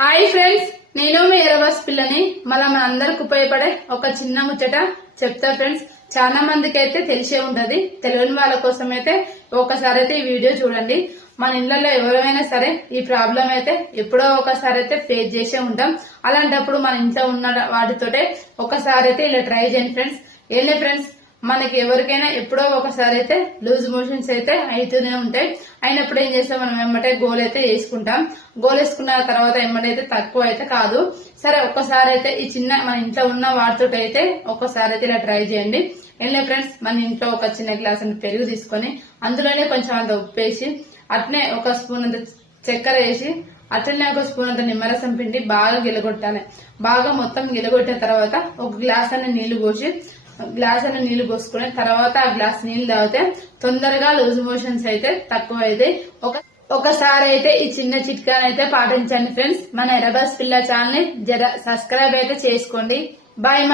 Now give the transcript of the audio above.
Hi friends నేను మీ ఎరబాస్ పిల్లని. మళ్ళీ మన అందరికి ఉపయోగపడే ఒక చిన్న ముచ్చట చెప్తా ఫ్రెండ్స్. చాలా మందికి అయితే తెలిసే ఉంటది. తెలియని వాళ్ళ కోసం అయితే ఒకసారి అయితే ఈ వీడియో చూడండి. మన ఇళ్ళలో ఎవరైనా సరే ఈ ప్రాబ్లం అయితే ఎప్పుడో ఒకసారి అయితే ఫేస్ చేసే ఉంటాం. అలాంటప్పుడు మన ఇంట్లో ఉన్న వాటితోటే ఒకసారి అయితే ఇలా ట్రై చేయండి ఫ్రెండ్స్. ఏంటి ఫ్రెండ్స్ మనకి ఎవరికైనా ఎప్పుడో ఒకసారి అయితే లూజ్ మోషన్స్ అయితే అవుతూనే ఉంటాయి. అయినప్పుడు ఏం చేస్తాం? మనం వెంబటే గోల్ అయితే వేసుకుంటాం. గోల్ వేసుకున్న తర్వాత ఎమ్మటైతే తక్కువ అయితే కాదు. సరే ఒక్కసారి అయితే ఈ చిన్న మన ఇంట్లో ఉన్న వాటితో అయితే ఒక్కసారి అయితే ఇలా ట్రై చేయండి. వెళ్ళే ఫ్రెండ్స్ మన ఇంట్లో ఒక చిన్న గ్లాస్ అంత పెరుగు తీసుకొని అందులోనే కొంచెం అంత ఉప్పు వేసి అట్నే ఒక స్పూన్ అంత చక్కెర వేసి అట్లనే ఒక స్పూన్ అంత నిమ్మరసం పిండి బాగా గిలగొట్టాలి. బాగా మొత్తం గిలగొట్టిన తర్వాత ఒక గ్లాస్ అన్న నీళ్ళు పోసి గ్లాస్ అని నీళ్ళు పోసుకుని తర్వాత ఆ గ్లాస్ నీళ్ళు తాగితే తొందరగా లూజ్ మోషన్స్ అయితే తక్కువ అయితే ఒక ఒకసారి అయితే ఈ చిన్న చిట్కాని అయితే పాటించండి ఫ్రెండ్స్. మన ఎరబస్ పిల్ల ఛానల్ని జర సబ్స్క్రైబ్ అయితే చేసుకోండి. బాయ్